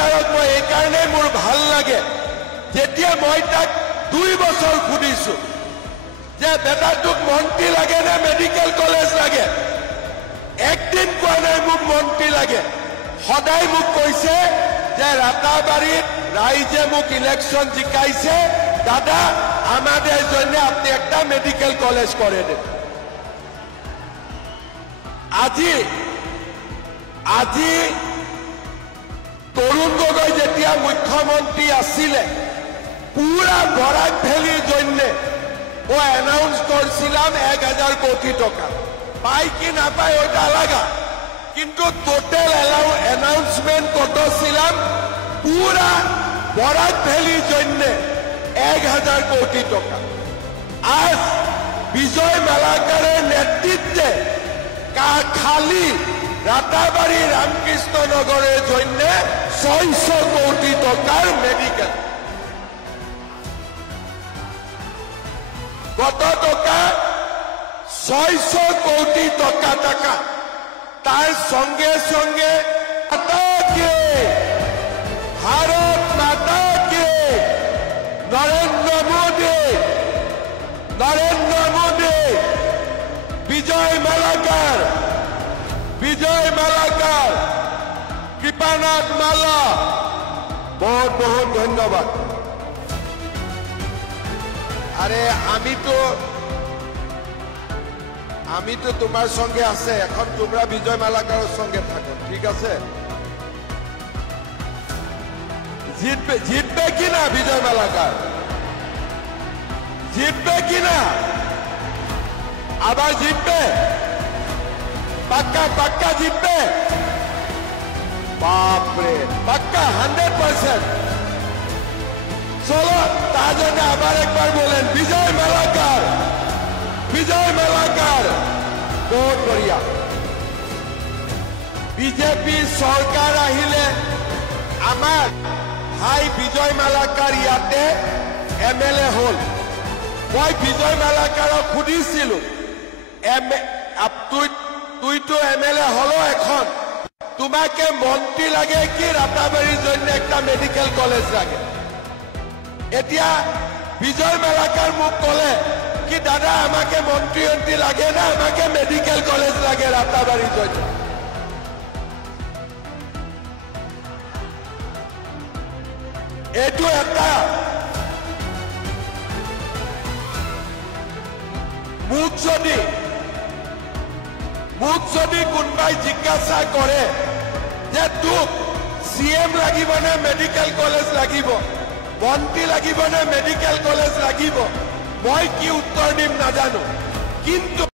মালাকাৰক মই এই কাৰণে মোৰ ভাল লাগে যেতিয়া মই তাক 2 বছৰ সুধিছো যে বেটাটোক মন্ত্ৰী লাগে না মেডিকেল কলেজ লাগে একদিন কোৱা নাই মোক মন্ত্ৰী লাগে সদায় মোক কৈছে যে ৰাতাবাৰীত ৰাইজে মোক ইলেকশন জিকাইছে দাদা আমাদের জন্য আপনি একটা মেডিকেল কলেজ করে দেন আজি আজি তরুণ গগৈ যেতিয়া মুখ্যমন্ত্রী আছিলে পুরা বরাক ভ্যালির জন্য ও অ্যানাউন্স করছিলাম 1000 কোটি টাকা পাই কি না পাই ওটা আলাদা কিন্তু টোটাল অ্যানাউন্সমেন্ট করছিলাম পুরা বরাক ভ্যালির জন্য 1000 কোটি টাকা আজ বিজয় মালাকারের নেতৃত্বে খালি রাতাবাড়ি রামকৃষ্ণ নগরের জন্য 600 কোটি টাকার মেডিকেল কত টাকা 600 কোটি টাকা তার সঙ্গে সঙ্গে ভারত মাতা কে নরেন্দ্র মোদী বিজয় মালাকার কৃপানাথ মালা বহুত বহুত ধন্যবাদ আরে আমি তো তোমার সঙ্গে আছে এখন তোমরা বিজয় মালাকারের সঙ্গে থাকো ঠিক আছে জিতবে কিনা বিজয় মালাকার জিতবে কিনা আবার জিতবে পাক্কা জিতবে বাপরে পাক্কা 100% চলো তার জন্য আবার একবার বলেন বিজয় মালাকার বহুত বঢ়িয়া বিজেপি সরকার আহিলে আমার ভাই বিজয় মালাকার ইয়াতে এমএলএ হল মই বিজয় মালাকারক সুধিছিলো তুই তো এমএলএ হলো এখন তোমাকে মন্ত্রী লাগে কি রাতাবাড়ির জন্য একটা মেডিকেল কলেজ লাগে এতিয়া বিজয় মালাকার মুখ কলে কি দাদা আমাকে মন্ত্রী লাগে না আমাকে মেডিকেল কলেজ লাগে রাতাবাড়ির জন্য এইটো এটা মুখ যদি কোনবাই জিজ্ঞাসা করে যে তোক সিএম লাগিব না মেডিকেল কলেজ লাগিব মন্ত্রী লাগিব না মেডিকেল কলেজ লাগিব মই কি উত্তর দিম নাজানো কিন্তু